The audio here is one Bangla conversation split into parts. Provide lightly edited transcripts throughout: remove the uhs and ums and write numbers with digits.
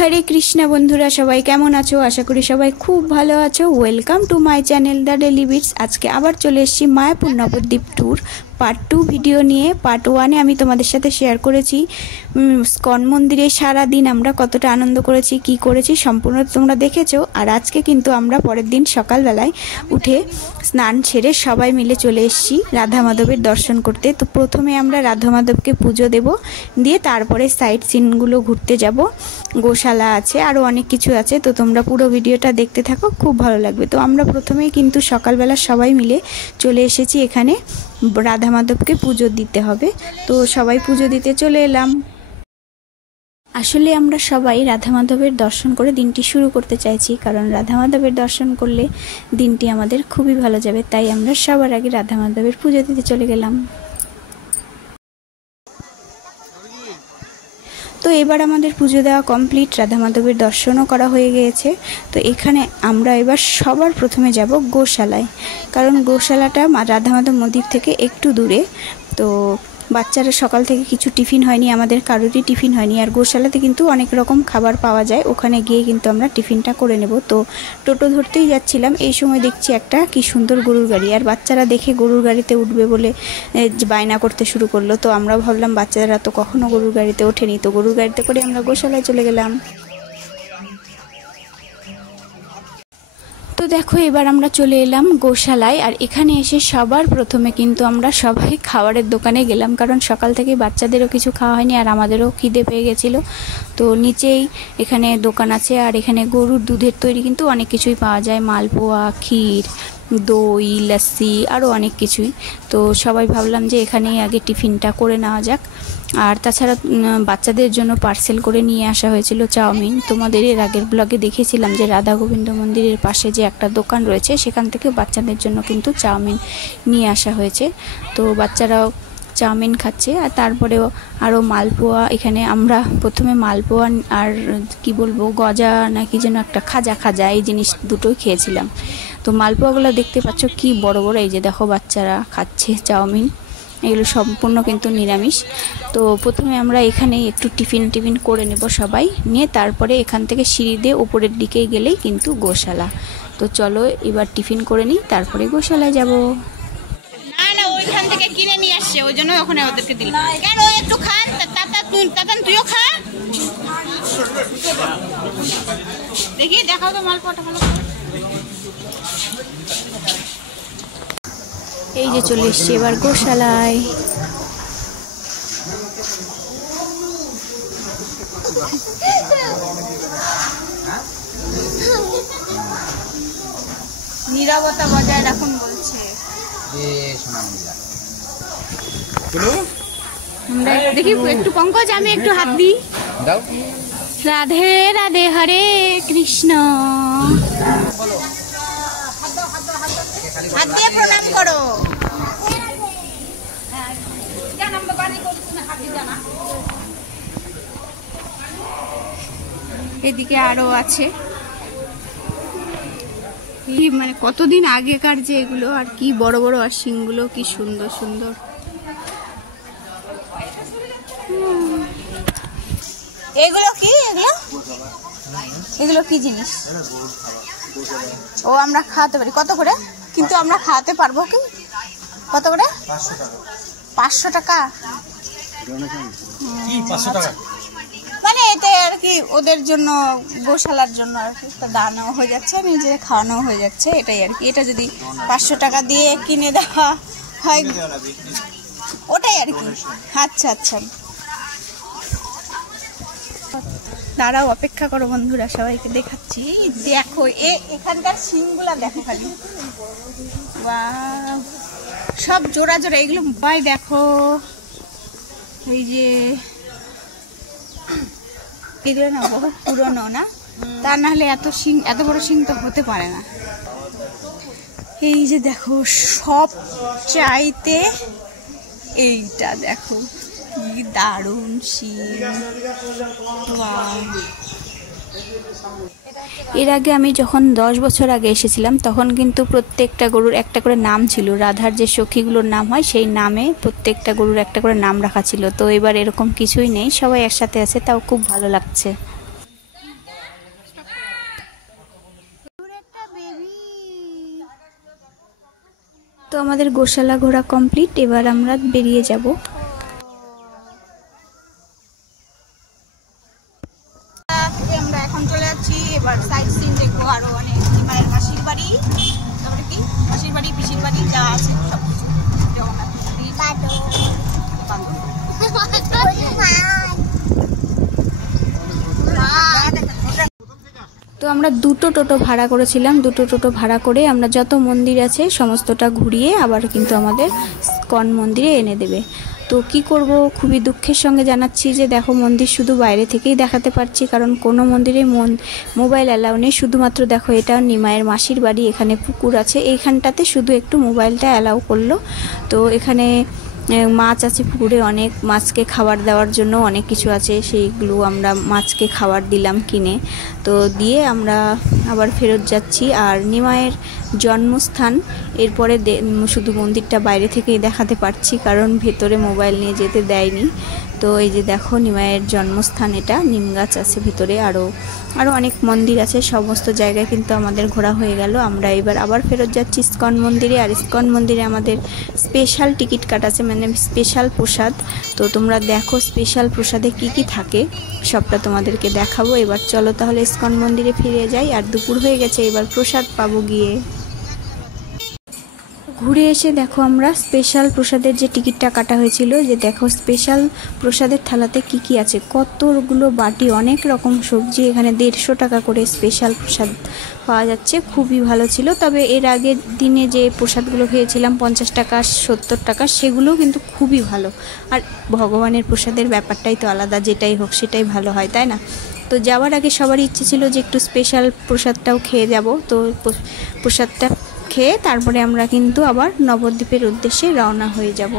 हरे कृष्णा बंधुरा सबाई केमन आछो आशा करी सबाई खूब भालो आछो। Welcome to my channel the daily bits. आज के आबार चले एसेछि Mayapur Nabadwip tour part 2 video निये। पार्ट 1 आमी तोमादेर साथे शेयर करेछि इस्कन मंदिरे सारा दिन आमरा कतटा आनंद करेछि कि करेछि सम्पूर्ण तोमरा देखेछो। और आज के किन्तु आमरा परेर दिन सकाल बेलाय उठे स्नान सेरे सबाई मिले चले एसेछि राधा माधवेर दर्शन करते। तो प्रथमे आमरा राधा माधवके पुजो देब, दिये तारपरे साइड सीनगुलो घुरते যাব। गोशाला आछे आरो अनेक किछु आछे, तो तोमरा पुरो भिडियोटा देखते थाको, खूब भालो लागबे। तो आमरा प्रथमेई किन्तु सकाल बेला सबाई मिले चले एसेछि एखाने राधा माधवके पुजो दिते हबे। तो सबाई पुजो दिते चले एलाम। आसले आमरा सबाई राधा माधवेर दर्शन करे दिनटी शुरू करते चाइछि, कारण राधा माधवेर दर्शन करले दिनटी आमादेर खूबई भालो जाबे। ताई आमरा सबार आगे राधा माधवेर पुजो दिते चले गेलाम। तो एबार आमादेर पुजो देওয়া कमप्लीट, राधा माधवेर दर्शनও करा হয়ে গিয়েছে। তো এখানে আমরা এবার সবার প্রথমে যাব গোশালায়, কারণ গোশালাটা রাধা মাধব মন্দির থেকে একটু দূরে। তো বাচ্চারা সকাল থেকে কিছু টিফিন হয়নি, আমাদের কারোরই টিফিন হয়নি। আর গোশালাতে কিন্তু অনেক রকম খাবার পাওয়া যায়, ওখানে গিয়ে কিন্তু আমরা টিফিনটা করে নেব। তো টোটো ধরতেই যাচ্ছিলাম, এই সময় দেখছি একটা কি সুন্দর গরুর গাড়ি। আর বাচ্চারা দেখে গরুর গাড়িতে উঠবে বলে বায়না করতে শুরু করলো। তো আমরা ভাবলাম বাচ্চারা তো কখনো গরুর গাড়িতে ওঠেনি, তো গরুর গাড়িতে করে আমরা গোশালায় চলে গেলাম। তো দেখো এবার আমরা চলে এলাম গোশালায়। আর এখানে এসে সবার প্রথমে কিন্তু আমরা সবাই খাবারের দোকানে গেলাম, কারণ সকাল থেকে বাচ্চাদেরও কিছু খাওয়া হয়নি আর আমাদেরও খিদে পেয়ে গেছিলো। তো নিচেই এখানে দোকান আছে, আর এখানে গরুর দুধের তৈরি কিন্তু অনেক কিছুই পাওয়া যায়, মালপোয়া, ক্ষীর, দই, লস্যি আরও অনেক কিছুই। তো সবাই ভাবলাম যে এখানেই আগে টিফিনটা করে নেওয়া যাক। আর তাছাড়া বাচ্চাদের জন্য পার্সেল করে নিয়ে আসা হয়েছিল চাউমিন। তোমাদের এর আগের ব্লগে দেখেছিলাম যে রাধা গোবিন্দ মন্দিরের পাশে যে একটা দোকান রয়েছে সেখান থেকে বাচ্চাদের জন্য কিন্তু চাউমিন নিয়ে আসা হয়েছে। তো বাচ্চারাও চাউমিন খাচ্ছে। আর তারপরেও আরও মালপোয়া, এখানে আমরা প্রথমে মালপোয়া আর কি বলবো গজা নাকি যেন একটা খাজা এই জিনিস দুটোই খেয়েছিলাম। তো মালপোয়াগুলো দেখতে পাচ্ছ কি বড় বড়, এই যে দেখো বাচ্চারা খাচ্ছে চাউমিন, এগুলো সম্পূর্ণ কিন্তু নিরামিষ। তো প্রথমে আমরা এখানেই একটু টিফিন করে নেব সবাই, নিয়ে তারপরে এখান থেকে সিঁড়ি দিয়ে উপরের দিকে গেলেই কিন্তু গোশালা। তো চলো এবার টিফিন করে নিই, তারপরে গোশালায় যাব। না ওইখান থেকে কিনে নিয়ে আসছে, ওই জন্য ওখানে ওদেরকে দিল। কেন একটু খান, তাতান তুইও খা। দেখি দেখাও তো মালপোয়াটা ভালো করে। এই যে চলে এসছি এবার গোশালায়। নীরবতা বজায় রাখুন বলছে। দেখি একটু পঙ্কজ, আমি একটু হাত দিই। রাধে রাধে হরে কৃষ্ণ। হাত দিয়ে প্রণাম করো। এদিকে আরো আছে, কি মানে কতদিন আগেকার যে এগুলো, আর কি বড় বড়, আর শিংগুলো কি সুন্দর সুন্দর। এগুলো কি, এগুলো কি জিনিস? ও আমরা খাওয়াতে পারি, কত করে? কিন্তু আমরা খাওয়াতে পারবো কি? কত করে? 500 টাকা। মানে এতে আর কি ওদের জন্য, গোশালার জন্য আর কি দানাও হয়ে যাচ্ছে, নিজে খাওয়ানো হয়ে যাচ্ছে, এটাই আর কি। এটা যদি 500 টাকা দিয়ে কিনে দেওয়া হয় ওটাই আর কি। আচ্ছা দাঁড়াও, অপেক্ষা করো বন্ধুরা, সবাইকে দেখাচ্ছি। দেখো এখানকার শিংগুলা দেখো খালি, সব জোড়া এগুলো ভাই দেখো। এই যে এগুলো না বহুত পুরনো না, তা না হলে এত বড় শিং তো হতে পারে না। এই যে দেখো সব চাইতে এইটা দেখো কি দারুণ শিং। এর আগে আমি যখন 10 বছর আগে এসেছিলাম তখন কিন্তু প্রত্যেকটা গরুর একটা করে নাম ছিল, রাধার যে সখীগুলোর নাম হয় সেই নামে প্রত্যেকটা গরুর একটা করে নাম রাখা ছিল। তো এবার এরকম কিছুই নেই, সবাই একসাথে আছে, তাও খুব ভালো লাগছে। তো আমাদের গোশালা ঘোরা কমপ্লিট, এবার আমরা বেরিয়ে যাব। আমরা এখন চলে যাচ্ছি, এবার সাইড সিন দেখবো, আরো অনেক মায়ের মাসির বাড়ি, তারপরে কি মাসির বাড়ি পিসির বাড়ি যা আছে সব কিছু। তো আমরা দুটো টোটো ভাড়া করেছিলাম, দুটো টোটো ভাড়া করে আমরা যত মন্দির আছে সমস্তটা ঘুরিয়ে আবার কিন্তু আমাদের ইস্কন মন্দিরে এনে দেবে। তো কি করব, খুবই দুঃখের সঙ্গে জানাচ্ছি যে দেখো মন্দির শুধু বাইরে থেকেই দেখাতে পারছি, কারণ কোনো মন্দিরে মোবাইল অ্যালাউ নেই। শুধুমাত্র দেখো এটা নিমায়ের মাসির বাড়ি, এখানে পুকুর আছে, এইখানটাতে শুধু একটু মোবাইলটা অ্যালাউ করলো। তো এখানে মাছ আছে পুকুরে, অনেক মাছকে খাবার দেওয়ার জন্য অনেক কিছু আছে, সেইগুলো আমরা মাছকে খাবার দিলাম কিনে। তো দিয়ে আমরা আবার ফেরত যাচ্ছি। আর নিমায়ের জন্মস্থান এরপরে শুধু মন্দিরটা বাইরে থেকেই দেখাতে পারছি, কারণ ভেতরে মোবাইল নিয়ে যেতে দেয়নি। তো এই যে দেখো নিমায়ের জন্মস্থান, এটা নিম গাছ আছে ভিতরে, আরও অনেক মন্দির আছে। সমস্ত জায়গায় কিন্তু আমাদের ঘোরা হয়ে গেল। আমরা এবার আবার ফেরত যাচ্ছি ইস্কন মন্দিরে। আর ইস্কন মন্দিরে আমাদের স্পেশাল টিকিট কাটা আছে, মানে স্পেশাল প্রসাদ। তো তোমরা দেখো স্পেশাল প্রসাদে কি কি থাকে সবটা তোমাদেরকে দেখাবো। এবার চলো তাহলে ইস্কন মন্দিরে ফিরে যাই। আর দুপুর হয়ে গেছে, এবার প্রসাদ পাবো গিয়ে। ঘুরে এসে দেখো আমরা স্পেশাল প্রসাদের যে টিকিটটা কাটা হয়েছিল, যে দেখো স্পেশাল প্রসাদের থালাতে কি কি আছে, কতগুলো বাটি, অনেক রকম সবজি। এখানে 150 টাকা করে স্পেশাল প্রসাদ পাওয়া যাচ্ছে, খুবই ভালো ছিল। তবে এর আগের দিনে যে প্রসাদগুলো খেয়েছিলাম 50 টাকা 70 টাকা, সেগুলোও কিন্তু খুবই ভালো। আর ভগবানের প্রসাদের ব্যাপারটাই তো আলাদা, যেটাই হোক সেটাই ভালো হয়, তাই না? তো যাওয়ার আগে সবারই ইচ্ছে ছিল যে একটু স্পেশাল প্রসাদটাও খেয়ে যাব। তো প্রসাদটা খেয়ে তারপরে আমরা কিন্তু আবার নবদ্বীপের উদ্দেশ্যে রওনা হয়ে যাব।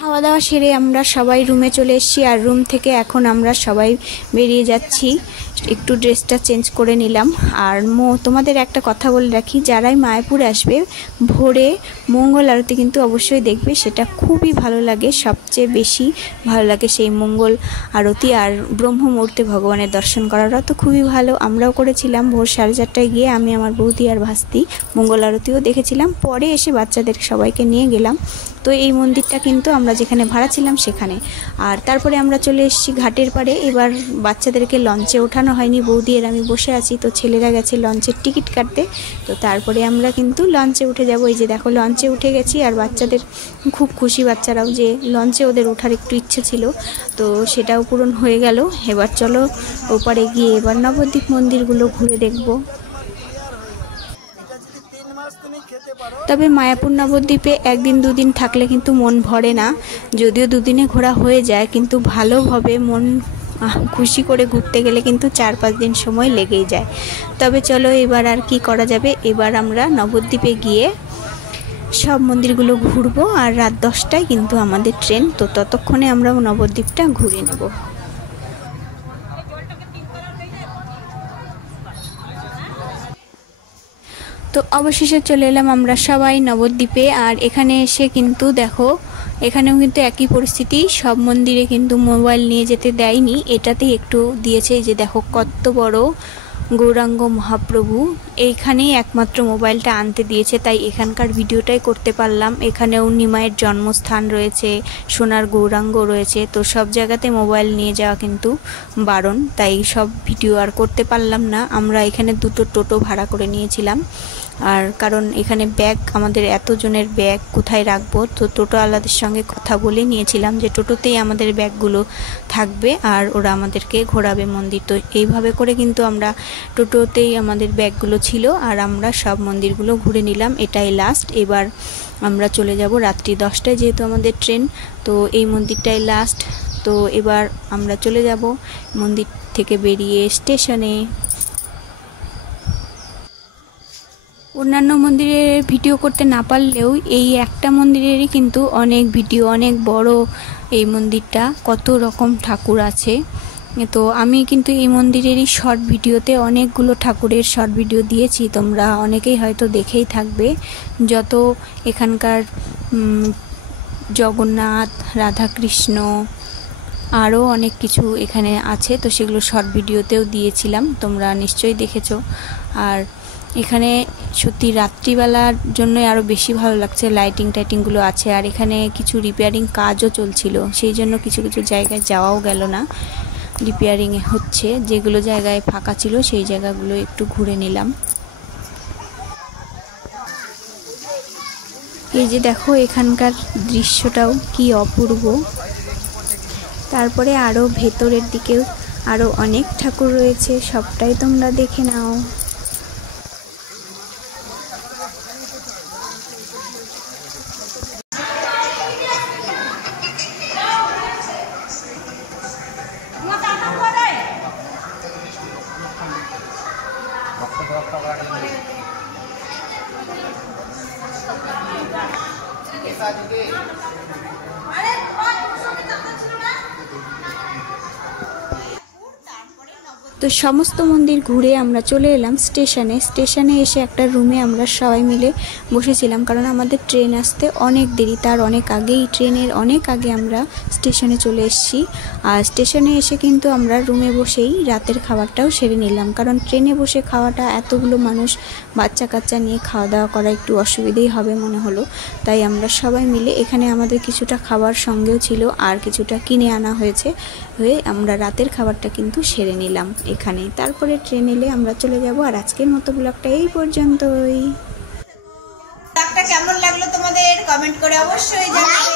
খাওয়া দাওয়া সেরে আমরা সবাই রুমে চলে এসেছি। আর রুম থেকে এখন আমরা সবাই বেরিয়ে যাচ্ছি। একটু ড্রেসটা চেঞ্জ করে নিলাম। আর তোমাদের একটা কথা বলে রাখি, যারাই মায়াপুর আসবে ভোরে মঙ্গল আরতি কিন্তু অবশ্যই দেখবে, সেটা খুবই ভালো লাগে, সবচেয়ে বেশি ভালো লাগে সেই মঙ্গল আরতি। আর ব্রহ্ম মুহূর্তে ভগবানের দর্শন করাটা তো খুবই ভালো। আমরাও করেছিলাম ভোর 4:30টায় গিয়ে, আমি আমার বৌদি আর ভাস্তি মঙ্গল আরতিও দেখেছিলাম। পরে এসে বাচ্চাদের সবাইকে নিয়ে গেলাম। তো এই মন্দিরটা কিন্তু আমরা যেখানে ভাড়া ছিলাম সেখানে। আর তারপরে আমরা চলে এসেছি ঘাটের পাড়ে। এবার বাচ্চাদেরকে লঞ্চে ওঠানো হয়নি, বৌদি আর আমি বসে আছি। তো ছেলেরা গেছে লঞ্চের টিকিট কাটতে। তো তারপরে আমরা কিন্তু লঞ্চে উঠে যাব। এই যে দেখো লঞ্চে উঠে গেছি। আর বাচ্চাদের খুব খুশি, বাচ্চারাও যে লঞ্চে ওদের ওঠার একটু ইচ্ছে ছিল, তো সেটাও পূরণ হয়ে গেল। এবার চলো ওপারে গিয়ে এবার নবদ্বীপ মন্দিরগুলো ঘুরে দেখব। তবে মায়াপুর নবদ্বীপে একদিন দুদিন থাকলে কিন্তু মন ভরে না, যদিও দুদিনে ঘোরা হয়ে যায়, কিন্তু ভালোভাবে মন খুশি করে ঘুরতে গেলে কিন্তু 4-5 দিন সময় লেগেই যায়। তবে চলো এবার আর কি করা যাবে, এবার আমরা নবদ্বীপে গিয়ে সব মন্দিরগুলো ঘুরবো। আর রাত 10টায় কিন্তু আমাদের ট্রেন, তো ততক্ষণে আমরা নবদ্বীপটা ঘুরে নেব। তো অবশেষে চলে এলাম আমরা সবাই নবদ্বীপে। আর এখানে এসে কিন্তু দেখো এখানেও কিন্তু একই পরিস্থিতি, সব মন্দিরে কিন্তু মোবাইল নিয়ে যেতে দেয়নি, এটাতেই একটু দিয়েছে। যে দেখো কত বড় গৌরাঙ্গ মহাপ্রভু, এইখানেই একমাত্র মোবাইলটা আনতে দিয়েছে, তাই এখানকার ভিডিওটাই করতে পারলাম। এখানেও নিমায়ের জন্মস্থান রয়েছে, সোনার গৌরাঙ্গ রয়েছে, তো সব জায়গাতে মোবাইল নিয়ে যাওয়া কিন্তু বারণ, তাই সব ভিডিও আর করতে পারলাম না। আমরা এখানে দুটো টোটো ভাড়া করে নিয়েছিলাম। আর কারণ এখানে ব্যাগ, আমাদের এতজনের ব্যাগ কোথায় রাখবো, তো টোটোওয়ালাদের সঙ্গে কথা বলে নিয়েছিলাম যে টোটোতেই আমাদের ব্যাগগুলো থাকবে আর ওরা আমাদেরকে ঘোরাবে মন্দির। তো এইভাবে করে কিন্তু আমরা টোটোতেই আমাদের ব্যাগগুলো ছিল। আর আমরা সব মন্দিরগুলো ঘুরে নিলাম, এটাই লাস্ট। এবার আমরা চলে যাব রাত্রি 10টায়, যেহেতু আমাদের ট্রেন, তো এই মন্দিরটাই লাস্ট। তো এবার আমরা চলে যাব মন্দির থেকে বেরিয়ে স্টেশনে। অন্যান্য মন্দিরে ভিডিও করতে না পারলেও এই একটা মন্দিরেরই কিন্তু অনেক ভিডিও, অনেক বড় এই মন্দিরটা, কত রকম ঠাকুর আছে। তো আমি কিন্তু এই মন্দিরেরই শর্ট ভিডিওতে অনেকগুলো ঠাকুরের শর্ট ভিডিও দিয়েছি, তোমরা অনেকেই হয়তো দেখেই থাকবে। যত এখানকার জগন্নাথ, রাধাকৃষ্ণ, আরও অনেক কিছু এখানে আছে, তো সেগুলো শর্ট ভিডিওতেও দিয়েছিলাম, তোমরা নিশ্চয়ই দেখেছো। আর এখানে সত্যি রাত্রিবেলার জন্যই আরও বেশি ভালো লাগছে, লাইটিং টাইটিংগুলো আছে। আর এখানে কিছু রিপেয়ারিং কাজও চলছিল, সেই জন্য কিছু কিছু জায়গায় যাওয়াও গেল না, রিপেয়ারিং হচ্ছে। যেগুলো জায়গায় ফাঁকা ছিল সেই জায়গাগুলো একটু ঘুরে নিলাম। এই যে দেখো এখানকার দৃশ্যটাও কি অপূর্ব। তারপরে আরও ভেতরের দিকেও আরও অনেক ঠাকুর রয়েছে, সবটাই তোমরা দেখে নাও। তো সমস্ত মন্দির ঘুরে আমরা চলে এলাম স্টেশনে এসে একটা রুমে আমরা সবাই মিলে বসেছিলাম, কারণ আমাদের ট্রেন আসতে অনেক দেরি, তার অনেক আগেই, ট্রেনের অনেক আগে আমরা স্টেশনে চলে এসেছি। আর স্টেশনে এসে কিন্তু আমরা রুমে বসেই রাতের খাবারটাও সেরে নিলাম, কারণ ট্রেনে বসে খাওয়াটা, এতগুলো মানুষ বাচ্চা কাচ্চা নিয়ে খাওয়া দাওয়া করা একটু অসুবিধেই হবে মনে হলো। তাই আমরা সবাই মিলে, এখানে আমাদের কিছুটা খাবার সঙ্গেও ছিল আর কিছুটা কিনে আনা হয়েছে, আমরা রাতের খাবারটা কিন্তু সেরে নিলাম এখানে। তারপরে ট্রেন এলে আমরা চলে যাব। আর আজকের মতো ব্লগটা এই পর্যন্তই। কেমন লাগলো তোমাদের কমেন্ট করে অবশ্যই জানাও।